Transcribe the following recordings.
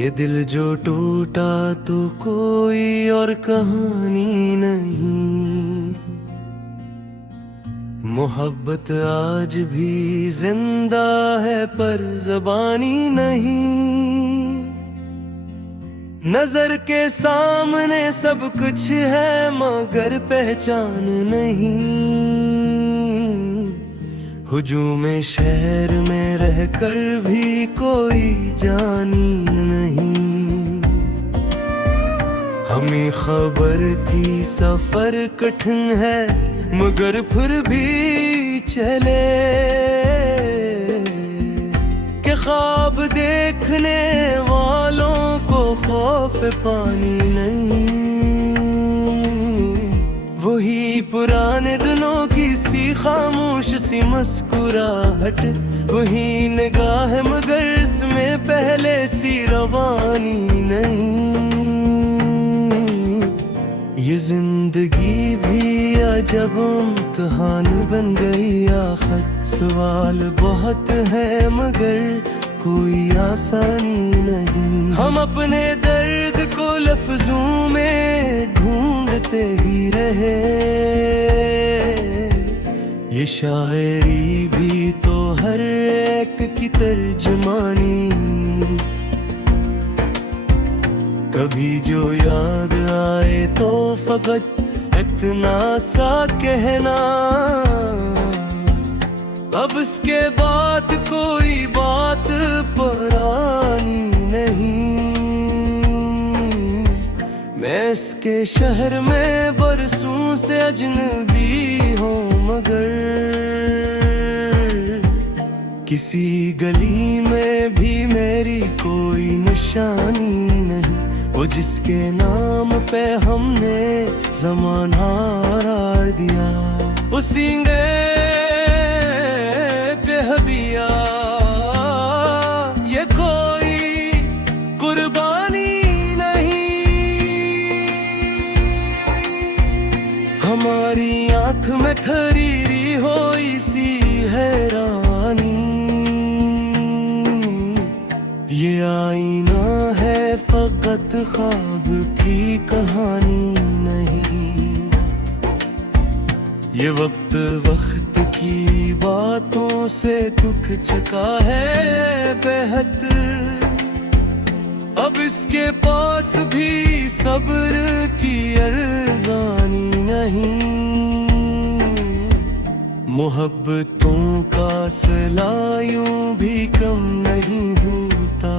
ये दिल जो टूटा तो कोई और कहानी नहीं। मोहब्बत आज भी जिंदा है पर ज़बानी नहीं। नजर के सामने सब कुछ है मगर पहचान नहीं। हुजूम शहर में रहकर भी कोई जानी नहीं। हमें खबर थी सफर कठिन है मगर फिर भी चले कि ख्वाब देखने वालों को खौफ पानी नहीं। वही पुराने दिनों की सी खामोश सी मुस्कुराहट, वही निगाह मगर इसमें पहले सी रवानी नहीं। ये जिंदगी भी अजब इम्तिहान बन गई आखिर। सवाल बहुत है मगर कोई आसानी नहीं। हम अपने दर्द को लफ्जों में ढूंढते ही रहे। ये शायरी भी तो हर एक की तर्जमानी। कभी जो याद आए तो फकत इतना सा कहना, अब इसके बाद कोई बात पुरानी नहीं। मैं इसके शहर में बरसों से अजनबी हूँ मगर किसी गली में भी मेरी कोई निशानी नहीं। वो जिसके नाम पे हमने ज़माना करार दिया, उसी ने बेहबिया ये कोई कुर्बानी नहीं। हमारी आँख में ठहरी हो इसी हैरानी। ये आईना है फकत ख्वाब की कहानी नहीं। ये वक्त की बातों से दुख चुका है बेहद। अब इसके पास भी सब्र की अरज़ानी नहीं। मोहब्बतों का सिला यूं भी कम नहीं होता।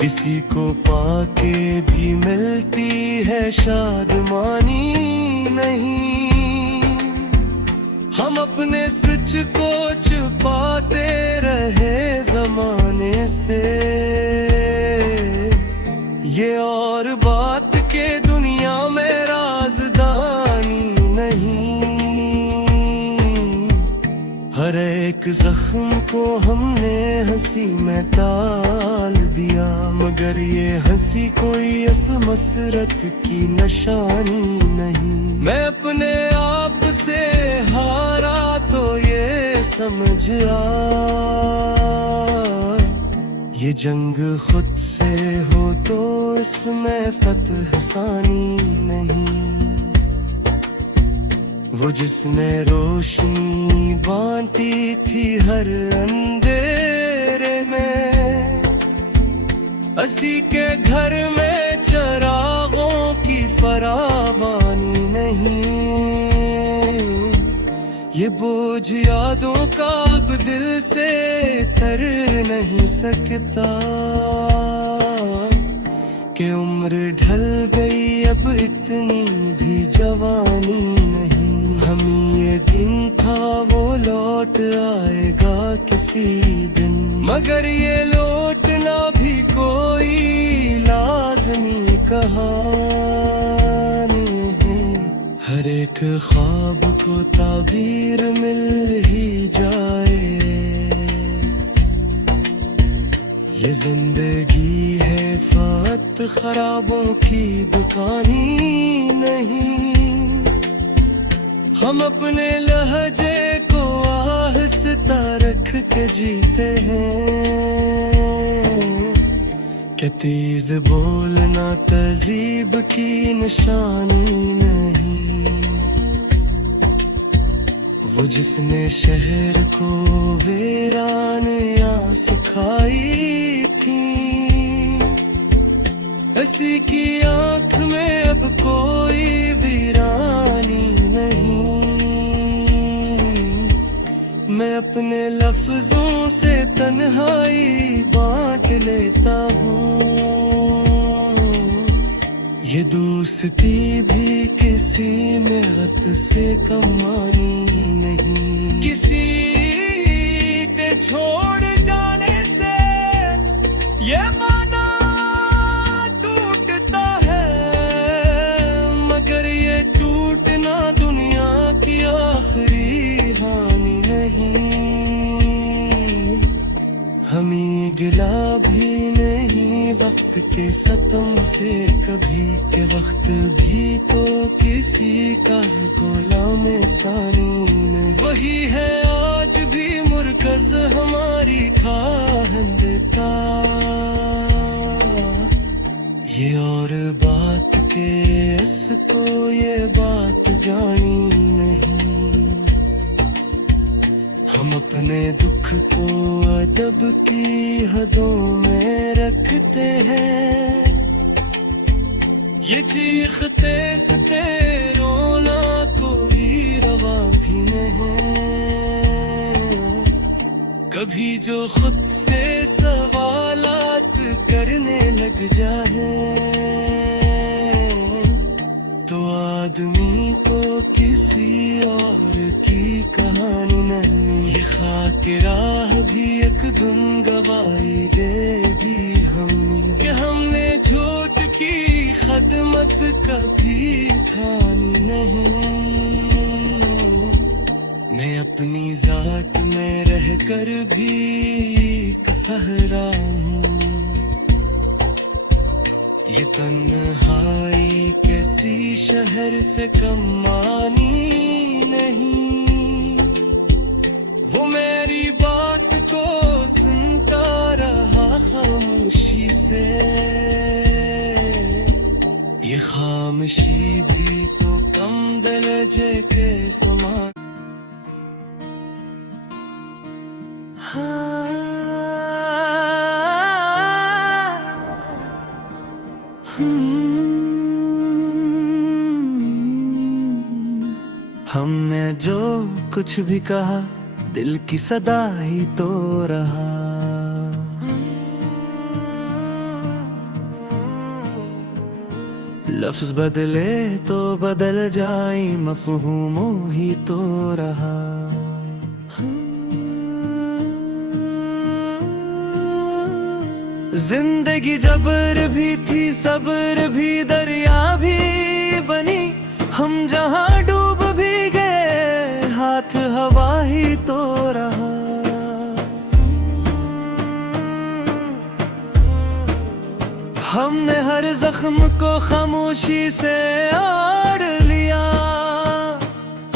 किसी को पाके भी मिलती है शादमानी नहीं। हम अपने सच को छुपाते रहे जमाने से। ये और बात के दुनिया में राज़दानी नहीं। हर एक जख्म को हमने हंसी में टाल दिया मगर ये हंसी कोई असल मसरत की निशानी नहीं। मैं अपने आप से हारा तो ये समझ आ, ये जंग खुद से हो तो इसमें फतह सानी नहीं। वो जिसने रोशनी बांटी थी हर अंधेरे में, असी के घर में चरागों की फरावानी नहीं। ये बोझ यादों का अब दिल से तर नहीं सकता कि उम्र ढल गई अब इतनी भी जवानी नहीं। हमें ये दिन था वो लौट आएगा किसी दिन मगर ये लौटना भी कोई लाज़मी कहानी है। हर एक ख्वाब को ताबीर मिल ही जाए। ये जिंदगी है फकत खराबों की दुकानी नहीं। हम अपने लहजे को आह से वास्ता रख के जीते हैं। क्या तेज बोलना तहजीब की निशानी नहीं, वो जिसने शहर को वीरानियां सिखाई थी, ऐसी की आंख में अब कोई वीरानी नहीं। मैं अपने लफ्जों से तन्हाई बांट लेता हूँ, ये दोस्ती भी किसी मेहनत से कमानी नहीं। किसी के छोड़ जाने से ये माना टूटता है, मगर ये टूटना दुनिया की आखिरी हानि नहीं। हमें गिला भी नहीं वक्त के सतम से कभी, के वक्त भी तो किसी का गुलाम सानी नहीं। वही है आज भी मुरकज हमारी खाहंद का, ये और बात के इसको ये बात जानी नहीं। हम अपने दुख को अदब की हदों में रखते हैं, ये चीखते सते रोना कोई रवा भी नहीं। कभी जो खुद से सवालात करने लग जाए, तो आदमी को किसी और की कहानी नहीं। ये खाके राह भी एक दिन गवाही देगी हमें, कि हमने झूठ की खदमत कभी ठानी नहीं। मैं अपनी जात में रहकर भी एक सहरा हूँ, ये तन्हाई किसी शहर से कम मानी नहीं। वो मेरी बात को सुनता रहा खामोशी से, ये खामोशी भी तो कम दर्जे के समान। हमने जो कुछ भी कहा दिल की सदा ही तो रहा। लफ्ज बदले तो बदल जाए, मफहूमों ही तो रहा। जिंदगी जबर भी थी, सब्र भी दरिया भी बनी। हम जहां डूब भी गए, हाथ हवा ही तो रहा। हमने हर जख्म को खामोशी से आड़ लिया,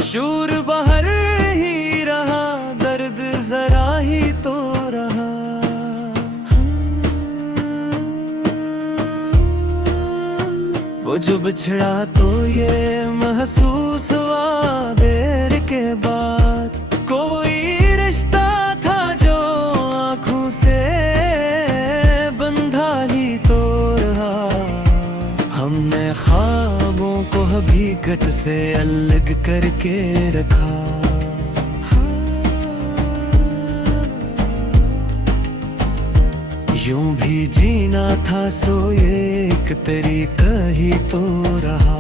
शूर बहर ही रहा, दर्द जरा ही तो रहा। वो जो बिछड़ा तो ये महसूस हुआ देर के बाद, कोई रिश्ता था जो आँखों से बंधा ही तो रहा। हमने ख्वाबों को हकीकत से अलग करके रखा। यूं भी जीना था सो ये एक तरीका ही तो रहा।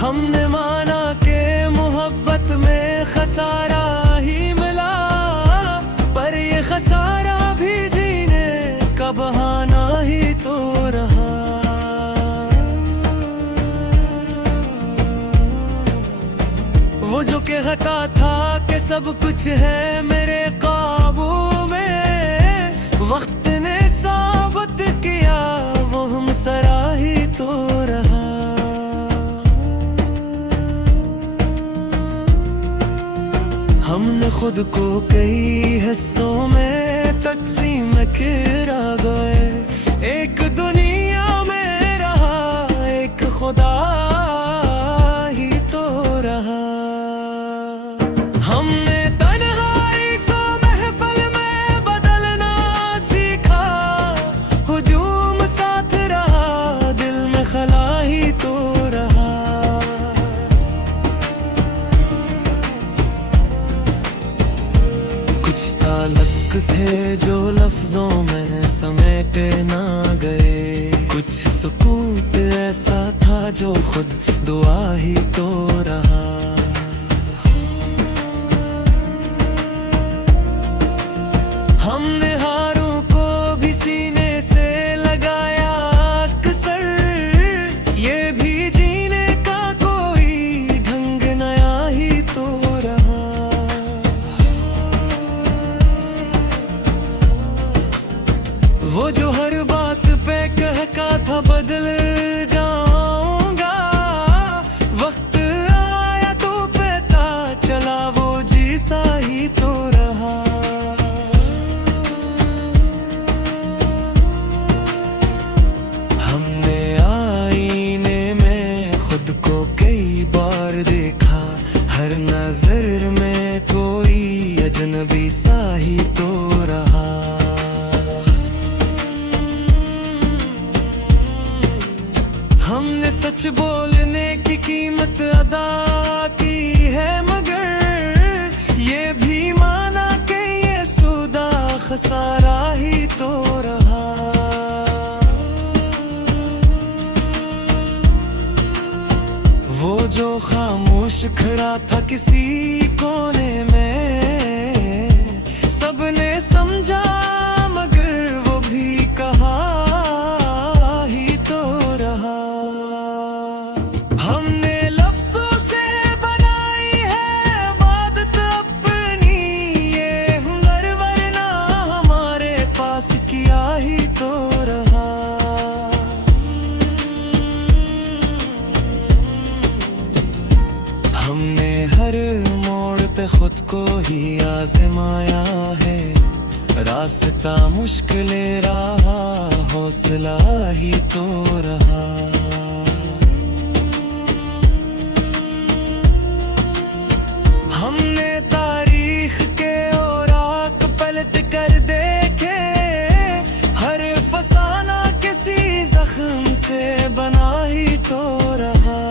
हमने माना के मोहब्बत में खसारा ही मिला, पर ये खसारा भी जीने का बहाना ही तो रहा। वो जो कहता था कि सब कुछ है मेरे काबू में, वक्त ने साबित किया वो हम सरा ही तो रहा। खुद को कई हिस्सों में तकसीम करा गए। एक दुनिया में रहा, एक खुदा ही तो रहा। हमने तन्हाई को महफिल में बदलना सीखा, हुजूम साथ रहा, दिल में खला ही तो रहा। कुछ ताल्लुक थे जो लफ्जों में समेटे ना गए, कुछ सुकूत ऐसा था जो खुद दुआ ही तो रहा। हमने हारों को भी सीने से लगाया अक्सर, ये भी जीने का कोई ढंग नया ही तो रहा। वो जो हर बात पे कहता था बदल जाऊंगा, वक्त आया तो पता चला वो जीसा ही तो रहा। हमने आईने में खुद को कई बार देखा, हर नजर में कोई अजनबी सा ही तो रहा। हमने सच बोलने की कीमत अदा की है, मगर ये भी माना कि ये सौदा खसारा ही तो रहा। वो जो खामोश खड़ा था किसी कोने में, सबने समझा मगर वो भी कहा ही तो रहा। हमने लफ्जों से बनाई है इबादत अपनी, ये हुनर वरना हमारे पास किया ही तो रहा। हमने हर मोड़ पे खुद को ही आजमाया है, रास्ता मुश्किल रहा, हौसला ही तो रहा। हमने तारीख के औराक पलट कर देखे, हर फसाना किसी जख्म से बना ही तो रहा।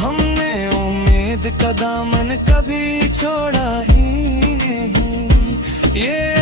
हमने उम्मीद का दामन कभी छोड़ा ही नहीं, ये